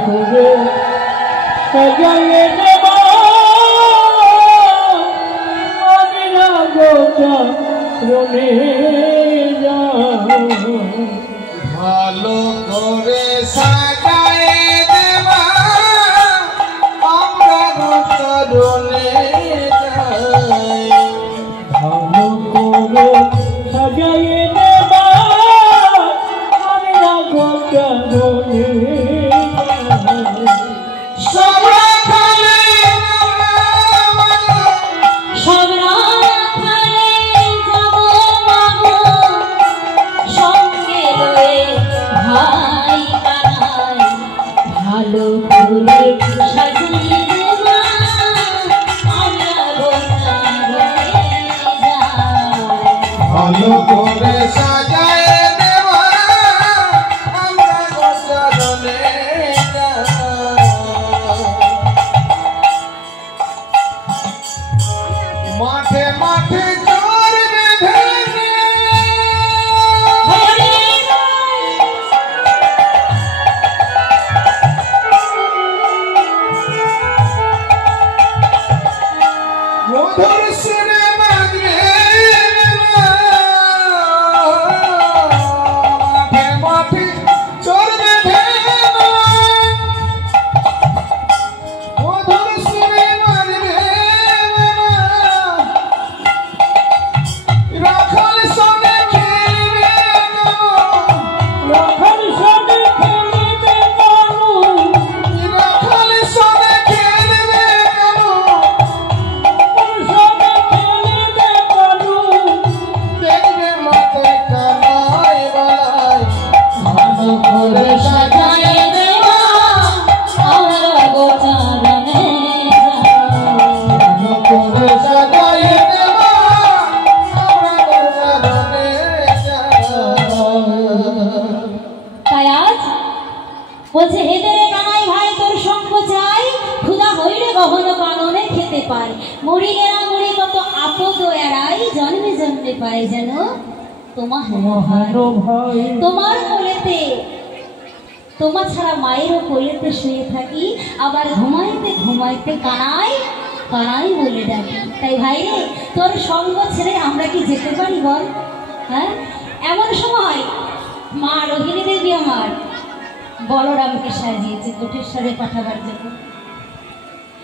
করে সাজাইয়ে দেব আমি না গোটা রনে ভালো করে সাজাইয়ে দেব আমরা গোটা রনে ভালো করে সাজাইয়ে দেব আমি না গোটা রনে ভালো করে সাজিয়ে দেব আমরা গোটা রনে ভালো করে সাজাইয়ে দেব আমরা গোটা রনে মাঠে মাঠে চোর বেঁধে মধুর সুরে বাজবে মাঠে মাঠে চোর বেঁধে মধুর সুরে বাজবে রাখাল সবে খেলবে রাখাল সবে খেলবে কানু রাখাল সবে খেলবে সবে খেলবে কানু দেখবে মাথায় কানায় বালায় ভালো করে সাজিয়ে দেব আমরা গোটা রনে ভালো করে সাজাইয়ে দেব আমরা গোটা রনে তাই আজ বলছে হেদের কানাই ভাই তোর সঙ্গ চাই ক্ষুধা হইলে গহন কাননে খেতে পাই মরিলে না মরি কত আপদ এড়াই জন্মে জন্মে পাই যেন তোমার ভাই তোমার কোলেতে তোমা ছাড়া মায়েরও কোলেতে শুয়ে থাকি আবার ঘুমাইতে ঘুমাইতে কানাই কানাই বলে ডাকি তাই ভাই রে তোর সঙ্গ ছেড়ে আমরা কি যেতে পারি বল হ্যাঁ এমন সময় মা রোহিণী দেবী আমার বলরামকে সাজিয়েছে কোঠের সাথে পাঠাবার জন্য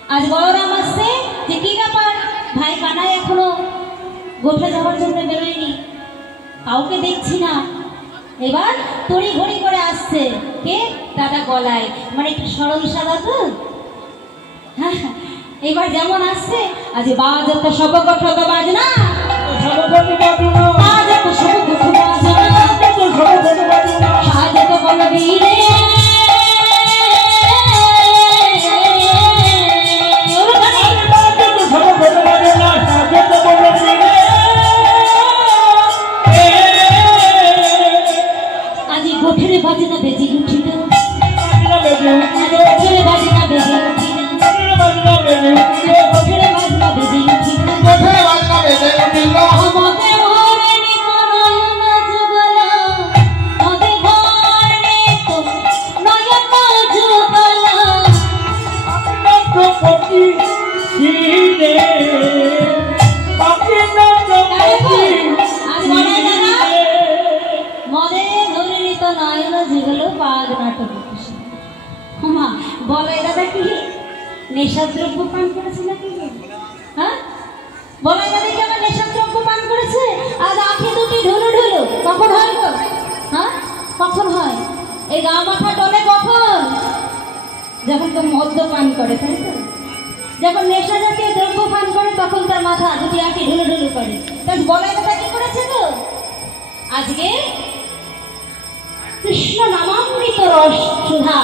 আজ বলরাম আসছে যে কি ব্যাপার ভাই কানাই এখনো গোঠে যাওয়ার জন্য বেরোয়নি কাউকে দেখছি না এবার তড়ি ঘড়ি করে আসছে কে দাদা গলায় মানে একটু সরল সাদা তো হ্যাঁ এবার যেমন আসছে আজ বাজত সব কথা তো বাজ না বাজত সব কথা বাজ না সাজত বলবি রে আজি গোঠের বাজনা বেজে উঠিল গোঠের বাজনা বেজে উঠিল গোঠের বাজনা বেজে উঠিল কোঠে বাজনা বেজে উঠিল আমাদের ঘরে নয়ন যুগলা আমাদের ঘরে তো নয়ন যুগলা পতি ছিলে পাখি না পতি আজ বলে দাদা মদে ধরে নিত নয়ন যুগল পাগ নাটক মা বলে দাদা কি নেশাদ্রব্য পান করেছে নাকি হ্যাঁ বলে দাদা কি আমার নেশাদ্রব্য পান করেছে আজ আঁখি দুটি ঢুলু ঢুলু কখন হয় গো হ্যাঁ কখন হয় এই গা মাথা টলে কখন যখন তো মদ্য পান করে তাই তো যখন নেশা জাতীয় দ্রব্য পান করে তখন তার মাথা দুটি আঁখি ঢুলু ঢুলু করে তাই বলে দাদা কি করেছে গো আজকে কৃষ্ণ নামামৃত রস সুধা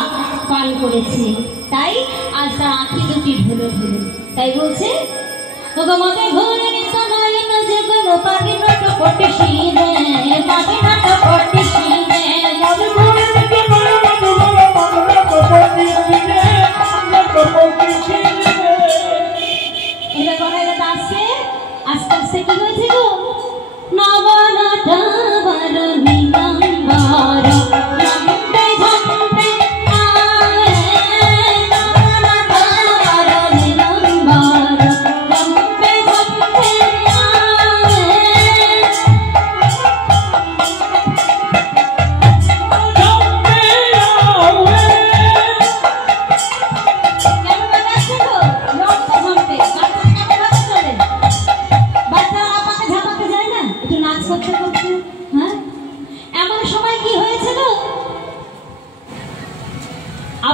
পান করেছে তাই আজ তার আঁখি দুটি ঢুলো ঢুলো তাই বলছে ভগবতে ঘুরে নিত নয়ন জগল পাখি নাট করতে শিরে পাখি নাট করতে শিরে মনে ঘুরে নিত নয়ন যুগল পাগ নাট করতে শিরে করতে শিরে এটা করে আসছে আস্তে আস্তে কি হয়েছে গো নবনাটা বরণী নম্বর নন্দে ঝন্ডে আয়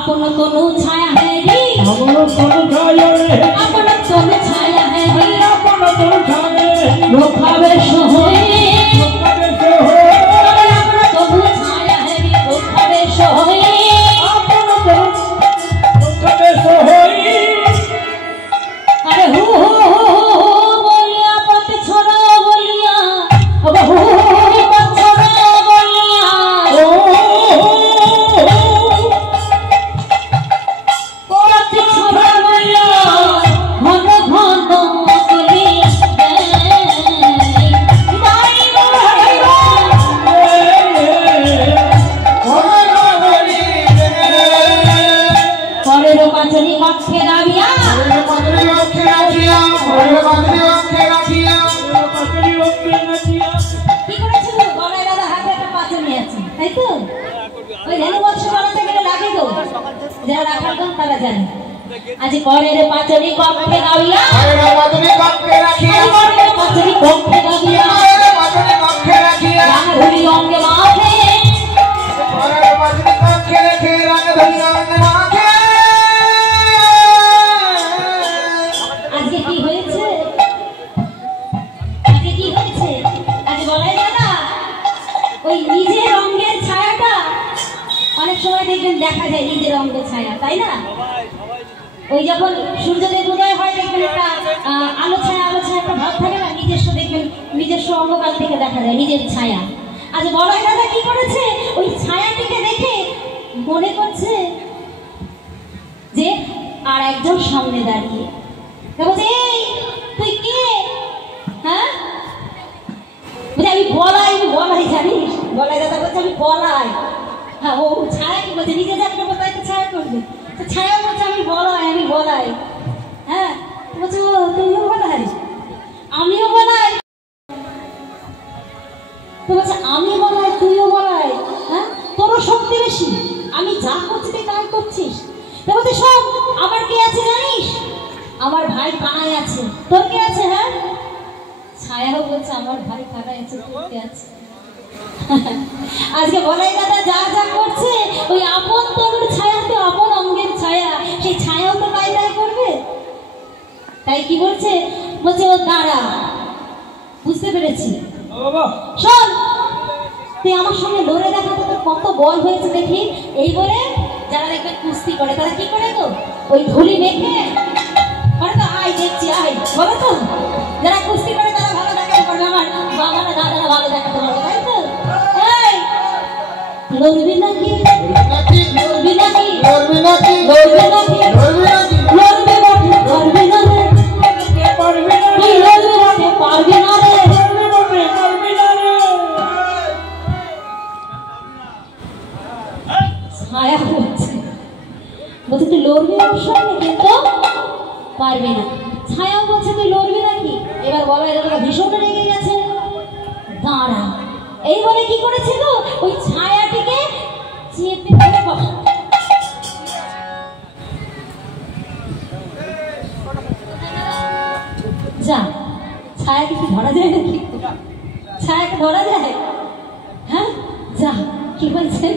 আপন তনু ছায়া হেরি আপন তনু ছায়া রে আপন তনু ছায়া হেরি আপন তনু ছায়া রূপবেশ হয়ে রূপবেশ হয়ে আপন তনু ছায়া হেরি রূপবেশ হয়ে আপন তনু রূপবেশ হয়ে আরে হু হু হু বলিয়া পথ ছড়া বলিয়া ও হু হু পথ ছড়া বলিয়া ও পথ ছড়া বলিয়া ঘন ঘন গলি বাই বাই পরের পাঁচনি কক্ষে দাবিয়া কি করেছিল গলায় দাদা হাতে একটা পাঁচনি আছে তাই তো ওই ধনু বৎস বানাতে গেলে লাগে গো যারা রাখাল গান তারা জানে আজ পরের পাঁচনি কক্ষে দাবিয়া পরের পাঁচনি কক্ষে দাবিয়া রাঙা ধরি অঙ্গে মাথে আজকে কি হয়েছে আজকে কি হয়েছে আজ বলাই দাদা ওই নিজের অঙ্গের ছায়াটা অনেক সময় দেখবেন দেখা যায় নিজের অঙ্গের ছায়া তাই না ওই যখন সূর্যদেব উদয় হয় দেখবেন একটা আলো ছায়া একটা ভাব থাকে না নিজস্ব দেখবেন নিজস্ব অঙ্গকাল থেকে দেখা যায় নিজের ছায়া আজ বলাই দাদা কি করেছে ওই ছায়াটিকে দেখে মনে করছে যে আর একজন সামনে দাঁড়িয়ে বলছে এই তুই কে হ্যাঁ বলছে আমি বলাই জানিস বলাই দাদা বলছে আমি বলাই হ্যাঁ ও ছায়া কি বলছে নিজে যাকে বলতে তো ছায়া করবে তো ছায়া বলছে আমি বলাই হ্যাঁ বলছে ও তুমিও বলাই আমিও বলাই তো বলছে আমি বলাই তুইও বলাই হ্যাঁ তোরও শক্তি বেশি আমি যা করছি তুই তাই করছিস তো বলছে সব আমার কে আছে জানিস আমার ভাই কানাই আছে তোর কে আছে হ্যাঁ ছায়াও বলছে আমার ভাই কানাই আছে তোর কে আছে আজকে বলাই দাদা যা যা করছে ওই আপন তনুর ছায়া তো আপন অঙ্গের ছায়া সেই ছায়াও তো তাই করবে তাই কি বলছে ও দাঁড়া বুঝতে পেরেছি বাবা শোন তুই আমার সঙ্গে লড়ে দেখা তোর কত বল হয়েছে দেখি এই বলে যারা দেখবেন কুস্তি করে তারা কি করে তো ওই ধুলি মেখে করে তো আয় দেখছি আয় বলে তো যারা কুস্তি করে তারা ভালো দেখাতে পারবে আমার বাবারা দাদারা ভালো দেখাতে পারবে তাই তো এই লড়বি নাকি লড়বি নাকি লড়বি নাকি লড়বি বটে পারবি না রে পারবি না তুই লড়বি বটে পারবি না রে পারবি না রে ছায়া বলছে তুই লড়বি ওর সঙ্গে কিন্তু পারবি না ছায়াও বলছে তুই লড়বি নাকি এবার বলা এটা ভীষণ রেগে গেছে দাঁড়া এই বলে কি করেছে গো ওই ছায়াটিকে চেপে ধরে যা ছায়াকে কি ধরা যায় নাকি ছায়াকে ধরা যায় হ্যাঁ যা কি বলছে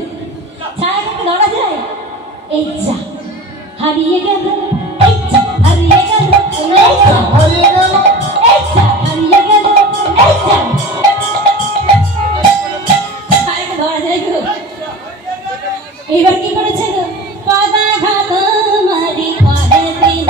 ছায়াকে ধরা যায় এই যা হারিয়ে গেল এই যা হারিয়ে গেল এই যা হারিয়ে গেল এই যা হারিয়ে গেল এই যা ছায়াকে ধরা যায় গো এবার কি করেছে গো পাদা ঘাত মারি পাদে দিন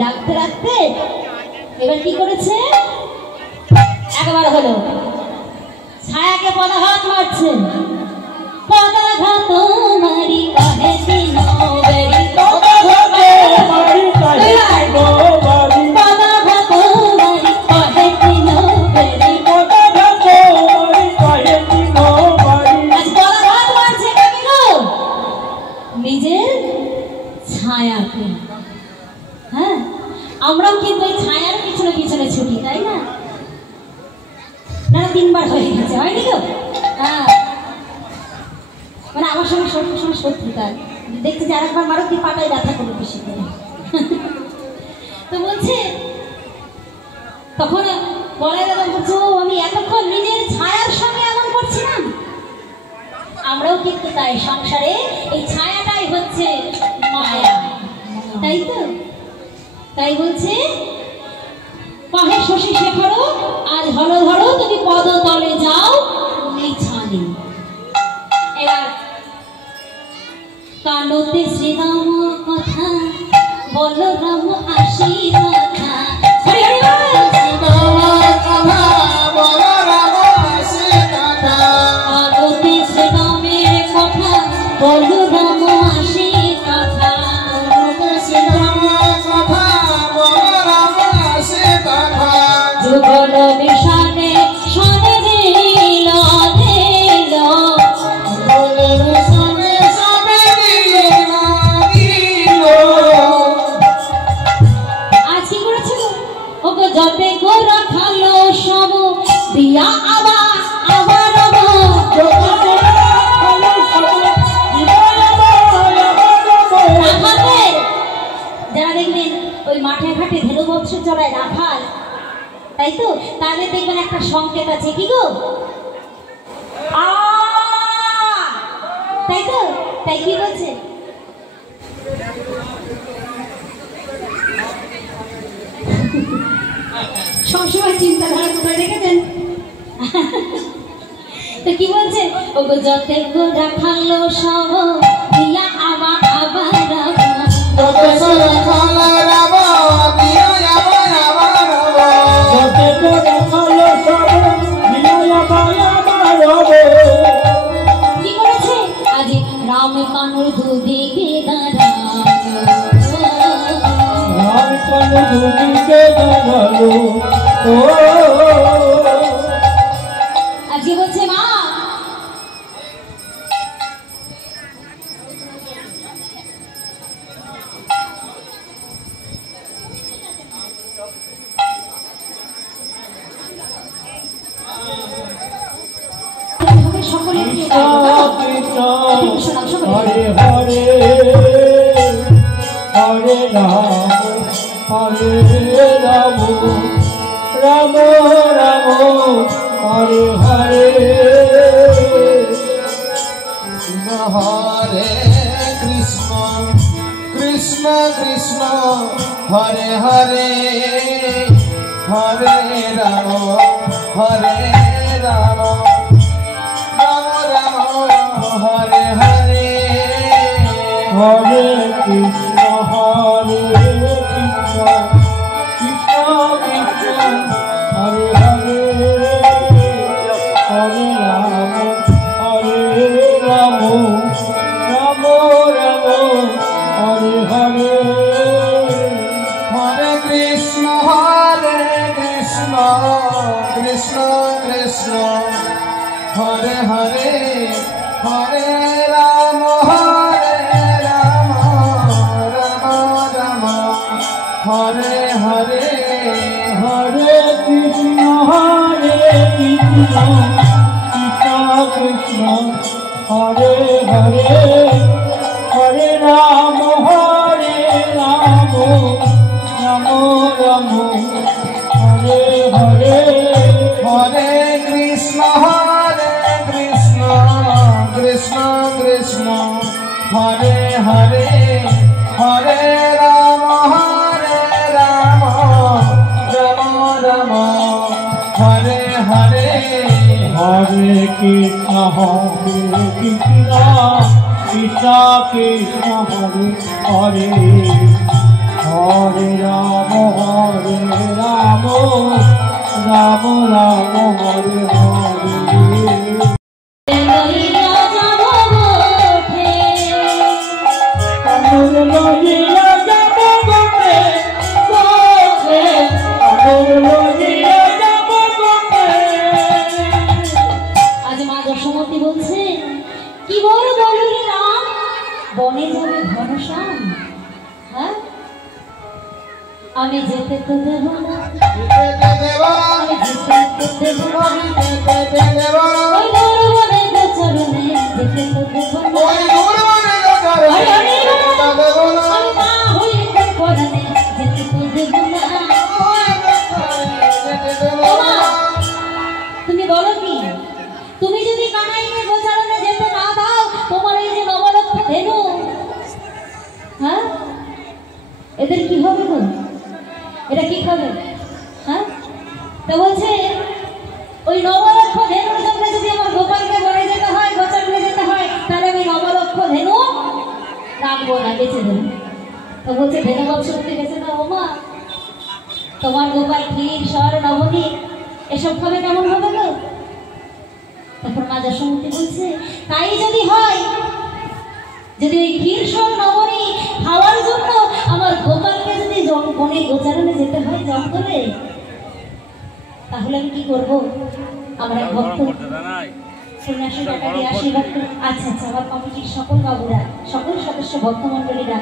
রাখতে রাখতে এবার কি করেছে একবার হলো ছায়াকে পদাঘাত মারছে পদাঘাত মারি কাহে দিন বেরি পদাঘাত মারি কাহে দিন বেরি পদাঘাত মারি কাহে দিন বেরি আজ পদাঘাত মারছে কাকে গো নিজের ছায়াকে হ্যাঁ আমরাও কিন্তু ওই ছায়ার পিছনে পিছনে ছুটি আমার সঙ্গে সবসময় শত্রুতা, দেখতে যে আরেকবার মারো কি পাটায় ব্যথা করবে বেশি করে। তো বলছে, তখন বলাই দাদা বলছে, ও আমি এতক্ষণ নিজের ছায়ার সঙ্গে এমন করছিলাম। আমরাও কিন্তু তাই, সংসারে এই ছায়াটাই হচ্ছে মায়া, তাই তো? তাই বলছে, পাহে শশী শেখরো আজ হলো ধরো তুমি পদ তলে যাও এই ছানি। এবার কানতে শ্রীরাম কথা বলো রাম আসি কথা। হরি হরি বল। কানতে শ্রীরামের কথা বলো রাম আসি কথা। যুগল বিষাদে শনি দিল দিল। আজ কি করেছিল? ওগো যতে গো রাখালো সব দিয়া আবার আবার যারা দেখবেন ওই মাঠে ঘাটে ধেনু বৎস চড়ায় রাখাল, তাই তো? তাদের দেখবেন একটা সংকেত আছে, কি গো? তাই তো? তাই কি বলছে? সবসময় চিন্তাধারা কোথায় রেখেছেন? তো কি বলছে? ওগো যতে গো রাখালো সব দিয়া আবার আবার কি করেছে? আজ রাম কানুর দুদিকে আজকে বলছে, মা সকলে হরে হরে হরে রাম হরে রাম রাম রাম হরে হরে। হরে কৃষ্ণ কৃষ্ণ কৃষ্ণ হরে হরে হরে রাম হরে রাম রাম রাম হরে হরে। হরে কৃষ্ণ হরে কৃষ্ণ কৃষ্ণ কৃষ্ণ হরে হরে হরে রাম হরে রাম রাম রাম হরে হরে। হরে কৃষ্ণ কৃষ্ণ কৃষ্ণ হরে হরে হরে রাম রাম রাম হরে হরে। হরে কৃষ্ণ কৃষ্ণ কৃষ্ণ হরে হরে হরে রাম রাম রাম হরে হরে। হরে কৃষ্ণ কৃষ্ণ কৃষ্ণ হরে হরে হরে রাম রাম রাম হরে হরে। হরে কৃষ্ণ কৃষ্ণ কৃষ্ণ কৃষ্ণ হরে হরে হরে রাম রাম রাম হরে হরে। আজ মা যশোমতী বলছে, কি বল বলি রাম বনে যাবে ঘনশ্যাম। হ্যাঁ, আমি যেতে তো দেব না, আমি যেতে তো দেব না, ওই গৌরবনের চরণে যেতে তো দেব না। এদের কি হবে গো? এটা কি খাবে? হ্যাঁ, তো বলছে ওই নবলক্ষ ধেনুর জন্য যদি আমার গোপালকে বলে যেতে হয়, গোচারণে যেতে হয়, তাহলে আমি নবলক্ষ ধেনু রাখবো না, বেঁচে দেবো। তো বলছে ধেনু বৎস তুমি বেঁচে দাও মা, তোমার গোপাল ক্ষীর সর নবনী এসব খাবে কেমন হবে গো? তারপর মা যশোমতী বলছে তাই যদি হয়, যদি ওই ক্ষীর সর নবনী খাওয়ার জন্য আমার গোপালকে যদি বনে গোচারণে যেতে হয় জঙ্গলে, তাহলে আমি কি করব? আমার এক ভক্ত সন্ন্যাসী টাকাকে আশীর্বাদ করে, আচ্ছা আচ্ছা, আমার কমিটির সকল বাবুরা, সকল সদস্য ভক্তমণ্ডলীরা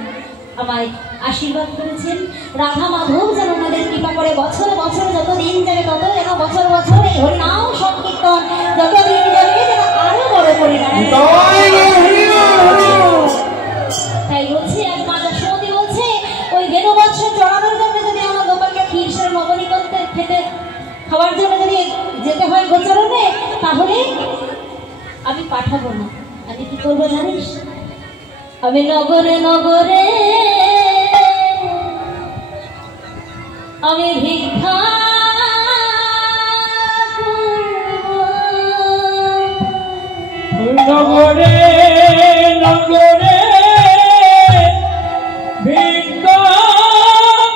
আমায় আশীর্বাদ করেছেন, রাধা মাধব যেন ওনাদের কৃপা করে বছরে বছরে যত দিন যাবে তত যেন বছর বছর এই হরিনাম সংকীর্তন যত দিন যাবে যেন আরো বড় করে দাঁড়ায়। তাই বলছি এক মা যশোমতী বলছে ওই বেনু বৎস চড়ানোর জন্য যদি আমার গোপালকে ক্ষীরসের নবনী করতে খেতে খাওয়ার জন্য যদি যেতে হয় গোচারণে, তাহলে আমি পাঠাবো না। আমি কি করবো জানিস? আমি নগরে নগরে আমি ভিক্ষা নগরে নগরে ভিক্ষা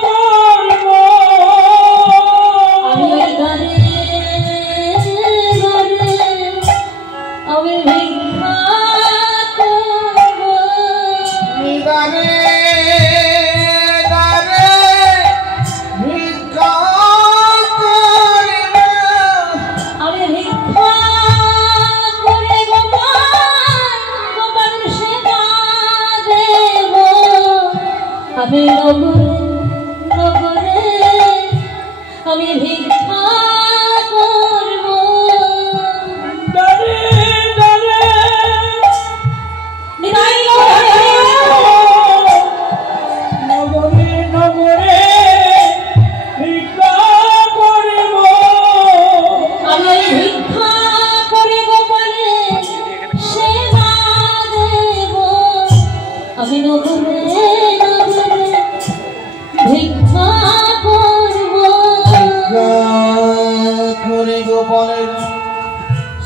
করব, আমি ঘরে ঘরে আমি ভিক্ষা করব, দারে দারে ভিক্ষা করিব, আমি ভিক্ষা করে গোপালের সেবা দেব, আমি নগরে নগরে আমি ভিক্ষা করব। দারে দারে নিতাই গৌর হরি নগরে নগরে ভিক্ষা করব, আমি ভিক্ষা করে গোপালের সেবা দেব, আমি নগরে নগরে ভিক্ষা করব। করে গোপালের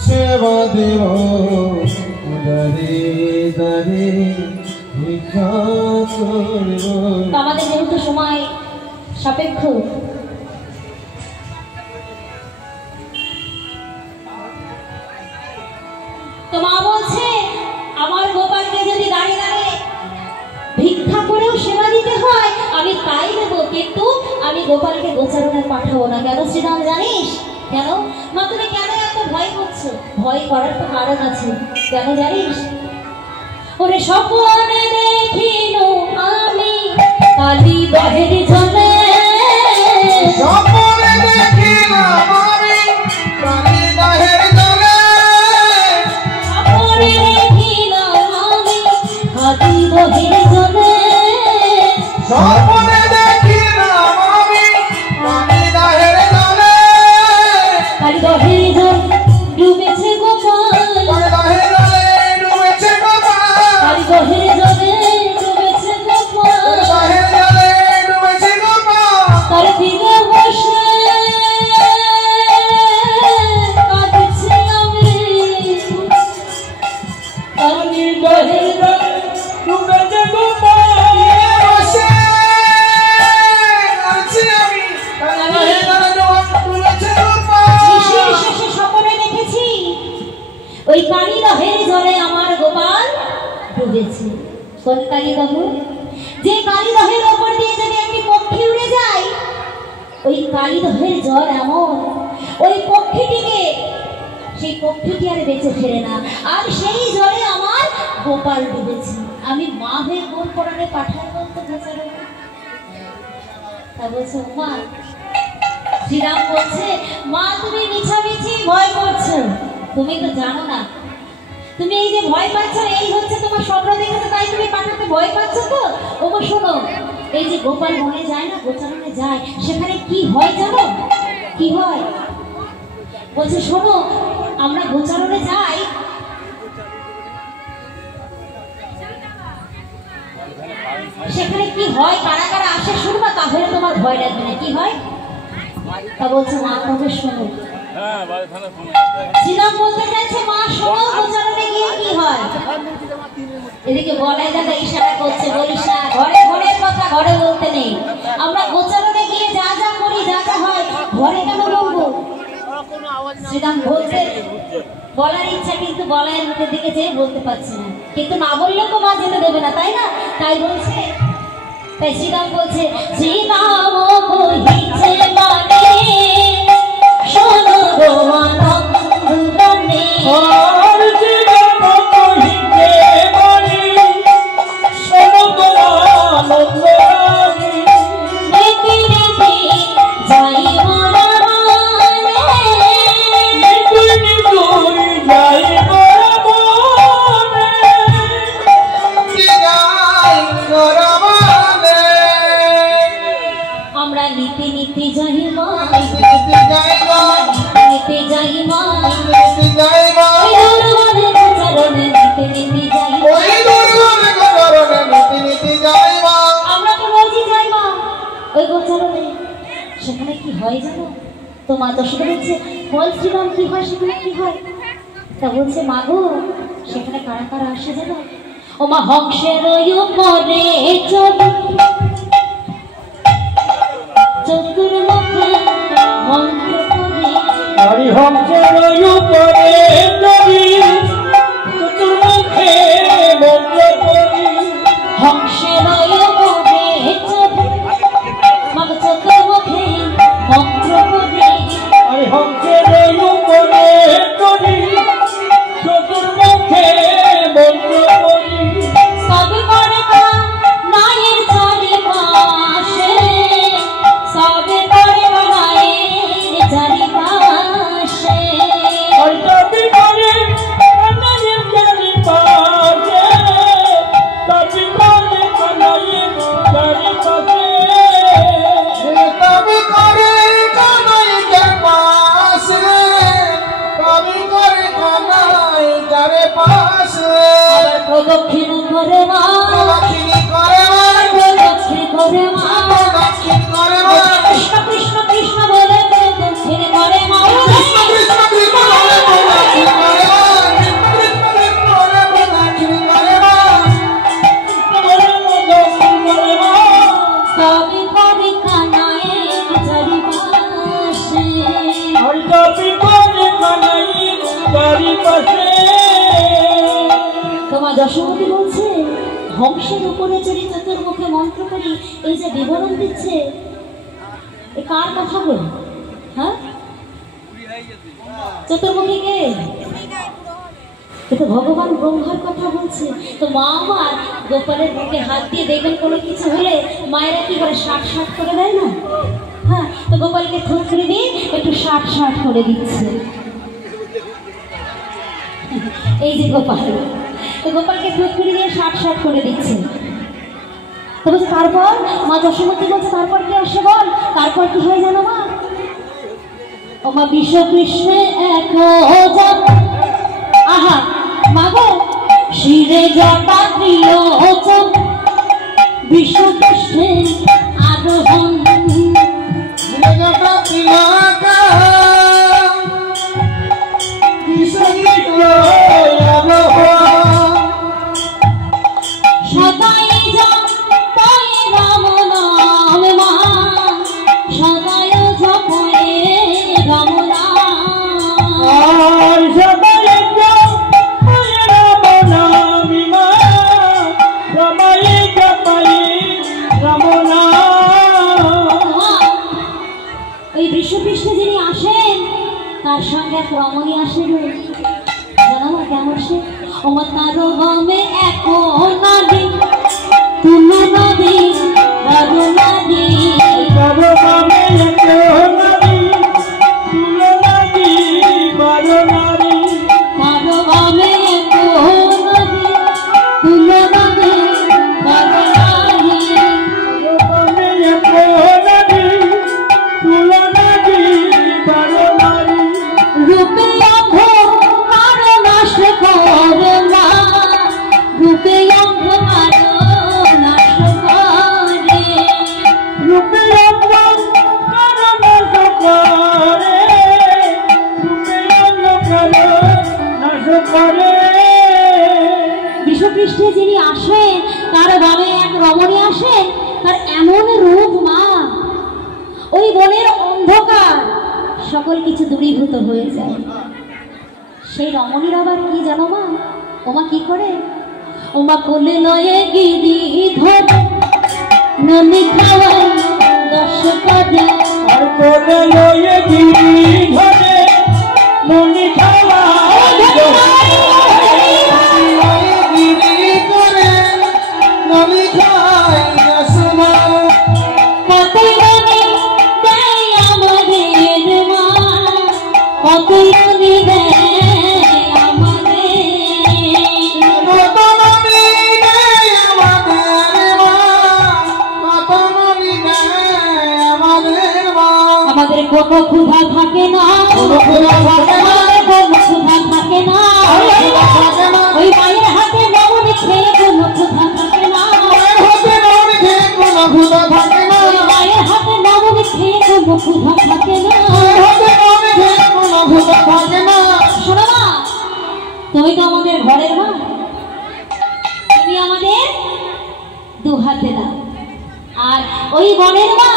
সেবা দেব, দারে দারে ভিক্ষা করব। তো আমাদের যেহেতু সময় সাপেক্ষ, তো মা বলছে আমার গোপালকে যদি দাঁড়িয়ে দাঁড়িয়ে ভিক্ষা করেও সেবা দিতে হয় আমি তাই দেবো, কিন্তু আমি গোপালকে গোচারণে পাঠাবো না। কেন শ্রীরাম জানিস? কেন মা তুমি কেন এত ভয় করছো? ভয় করার তো কারণ আছে, কেন জানিস? ওরে স্বপ্নে দেখিল আমি কালী দহের জলে, স্বপ্নে দেখিলাম আমি কালী দহের জলে, স্বপ্নে দেখিলাম আমি কালী দহের জলে, স্বপ্নে দেখিলাম আমি কালী দহের জলে, কালী দহের জল ডুবেছে গোপাল, কালী দহের জলে ডুবেছে গোপাল, কালী দহের জলে ডুবেছে গোপাল, দহের জলে ডুবেছে গোপাল, তার দিকে বসে কাঁদছি আমি, আমি দহের জলে ডুবেছে গোপাল, বসে কাঁদছি আমি, কালী দহের জলে ডুবেছে গোপাল। শিশির শেষে স্বপ্নে দেখেছি ওই কালী দহের জলে আমার গোপাল ডুবেছে। কোন কালী দহ? যে কালী দহের ওপর দিয়ে যদি একটি পক্ষী উড়ে যায়, ওই কালী দহের জল এমন ওই পক্ষীটিকে, সেই পক্ষীটি আর বেঁচে ফেরে না, আর সেই জলে আমার গোপাল ডুবেছে। আমি মা হয়ে কোন পড়ানে পাঠাই বলতে গোচারণ? তা বলছে মা, শ্রীরাম বলছে মা তুমি মিছামিছি ভয় করছো, তুমি তো জানো না, তুমি এই যে ভয় পাচ্ছ এই হচ্ছে তোমার স্বপ্ন দেখেছো তাই তুমি পাঠাতে ভয় পাচ্ছ তো। ওগো শোনো, এই যে গোপাল বনে যায় না, গোচারণে যায়, সেখানে কি হয় জানো? কি হয় বলছে শোনো, আমরা গোচারণে যাই, সেখানে কি হয়, কারা কারা পাশে শুনবা তাহলে তোমার ভয় লাগবে না। কি হয় তা বলছে মা তবে শোনো। শ্রীরাম বলতে চাইছে মা শোনো গোচারণে গিয়ে কি হয়। এদিকে বলাই দাদা ইশারা করছে বলিস না, ঘরে ঘরের কথা ঘরে বলতে নেই। আমরা গোচারণে গিয়ে যা যা করি যা যা হয় ঘরে কেন বলবো। শ্রীরাম বলতে বলার ইচ্ছা কিন্তু বলায়ের মুখের দিকে যেয়ে বলতে পারছি না, কিন্তু না বললে তো মা যেতে দেবে না তাই না, তাই বলছে। তাই শ্রীরাম বলছে শ্রীরাম কহিছে মানে শোনো গো আনন্দনে আর শ্রীরাম কহিছে মানে শোনো গো আনন্দনে নীতি নীতি যাই মোরা মানে নীতি নীতি যাই মোরা মনে যাই মোরা মনে আমরা নীতি নীতি যাই মাই নীতি যাই মা নীতি যাই মাই নীতি যাই মা চরণে নীতি নীতি যাই ওই দুর্বল গোচরণে নীতি নীতি যাই মা আমরা তো রোজই যাই মা ওই গোচরণে। সেখানে কি হয় জানো, তো মা যশোদা বলছে বল শ্রীরাম কি হয় সেখানে কি হয়। তা বলছে মা গো সেখানে কারা কারা আসে জানো। ও মা হংসের উপরে চতুর্মুখে মন্ত্র করে হরি হংসের উপরে চড়ি চতুর্মুখে মন্ত্র করি হংসের উপরে চতুর্মুখে মন্ত্র করে হরি হংসের উপরে চড়ি চতুর্মুখে মন্ত্র করি সবে করে মায়ের চারিপাশে সবে করে মায়ের চারিপাশে আর তবে করে কানাইয়ের চারিপাশে তবে করে কানাইয়ের চারিপাশে কবি করে কানাইয়ের পাশে কবি করে কানাইয়ের পাশে প্রদক্ষিণ করে মা দক্ষিণী করে মা প্রদক্ষিণ করে মা দক্ষিণ করে মা কৃষ্ণ কৃষ্ণ কৃষ্ণ বলে প্রদক্ষিণ করে মা কৃষ্ণ কৃষ্ণ কৃষ্ণ বলে দক্ষিণ করে মা কৃষ্ণ কৃষ্ণ বলে দক্ষিণ করে মা সবে করে কানাইয়ের চারিপাশে আর তবে করে কানাইয়ের চারিপাশে তোমার যশোমতী বলছে হংসের উপরে চড়ি চতুর্মুখে মন্ত্র করি, এই যে বিবরণ দিচ্ছে এ কার কথা বল। হ্যাঁ চতুর্মুখী কে, এ তো ভগবান ব্রহ্মার কথা বলছে। তো মা আমার গোপালের বুকে হাত দিয়ে দেখবেন কোনো কিছু হলে মায়েরা কি করে ষাট ষাট করে দেয় না। হ্যাঁ তো গোপালকে থুতড়ি দিয়ে একটু ষাট ষাট করে দিচ্ছে। এই যে গোপাল, তো গোপালকে থুতড়ি দিয়ে ষাট ষাট করে দিচ্ছে। তো বলছে তারপর মা যশোমতী বলছে তারপর কি আসে বল, তারপর কি হয় জানো মা। ও মা বিশ্ব কৃষ্ণে এক হজার আহা মাগো শিরে জটা ত্রিলোচন বিশ্ব কৃষ্ণে আরোহণ জগৎ তিলকা বিশ্বজিৎ সদাই জপয়ে রাম নাম মা সদাই জপয়ে রাম নাম আর সবাই জয় রাম নামি মা সবাই জপাই রাম নাম। ওই বিশ্বকৃষ্ণ যিনি আসেন তার সঙ্গে এক রমণী আসে গো, জানো না কেমন আসে। ও তার বামে এক নদী তুলো নদী বড় নদী তবে মামে এক নারী তুলো নারী বড় নারী তার বামে এক নদী তুলো নদী বড় নদী মামে এক নারী তুলো নারী বড় নারী রূপে অঙ্গ কারো নাশ করে না, রূপে অঙ্গ কারো নাশ করে পৃষ্ঠে যিনি আসেন, তার বামে এক রমণী আসেন, তার এমন রূপ মা, ওই বনের অন্ধকার সকল কিছু দূরীভূত হয়ে যায়। সেই রমণীর আবার কি জানো মা, ওমা কি করে, ওমা কোলে লয়ে গিরি ধর ননি খাওয়াই দশ পদে, আর কোলে লয়ে গিরি ধরে ননি খাওয়াই গিরি করে নমি খাই রসনা কতই ননি দেয় আমাদের মা, কতই ননি দেয় আমাদের কোনো ক্ষুধা থাকে না, কোনো ক্ষুধা থাকে না, কোনো ক্ষুধা থাকে না, ওই মায়ের হাতে নবন খেয়ে কোনো ক্ষুধা থাকে না, মায়ের হাতে নবন খেয়ে কোনো ক্ষুধা থাকে না, মায়ের হাতে নবন খেয়ে কোনো ক্ষুধা থাকে না, মায়ের হাতে নবন খেয়ে কোনো ক্ষুধা থাকে না। শোনো মা, তুমি তো আমাদের ঘরের মা, তুমি আমাদের দু হাতে দাও। আর ওই বনের মা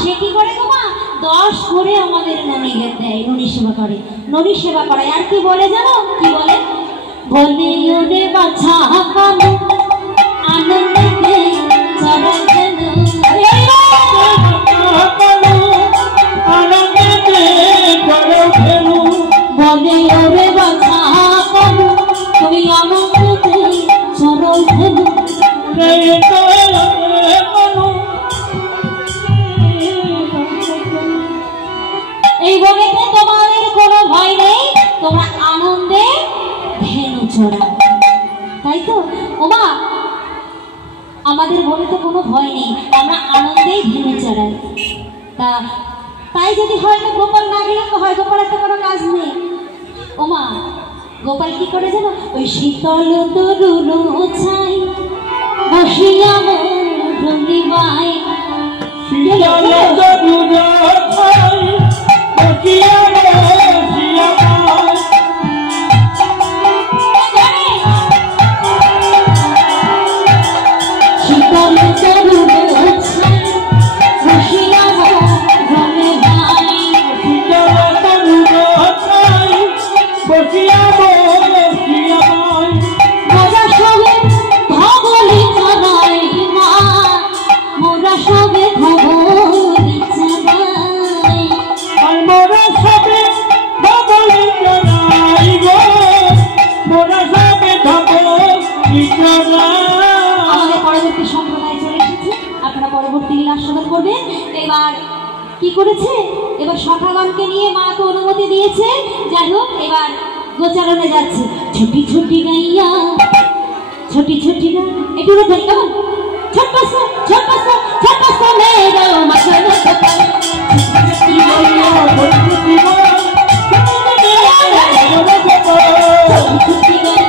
সে কি করে গো মা, 10 করে আমাদের ননি দেয়, ননি সেবা করে, ননি সেবা করে। আর কি বলে জানো, কি বলে, বলে ওরে বাছা কানু আনন্দে চরণ ধনু, বলে ওরে বাছা কানু তুমি আনন্দে চরণ ধনু। এই বনেতে তোমাদের কোনো ভয় নেই, তোমরা আনন্দে ধেনু চড়াও, তাই তো ওমা, আমাদের বনেতে কোনো ভয় নেই, আমরা আনন্দেই ধেনু চড়াই। তাই যদি হয়তো গোপাল না গেলে তো হয়, গোপাল একটা কোনো কাজ নেই। ওমা গোপাল কি করে জানো, ওই শীতল তরুণ ছাই বসিয়া মরুনি বাই, এবার কি করেছে, এবার সখাগণকে নিয়ে মা তো অনুমতি দিয়েছে, যাই হোক এবার গোচারণে যাচ্ছে। ছুটি ছুটি গাইয়া ছোটি ছোটি না একটু ধরি কেমন, ছোট্ট ছোট্ট ছোট্ট মেয়েরা মাথায় ছুটি গাইয়া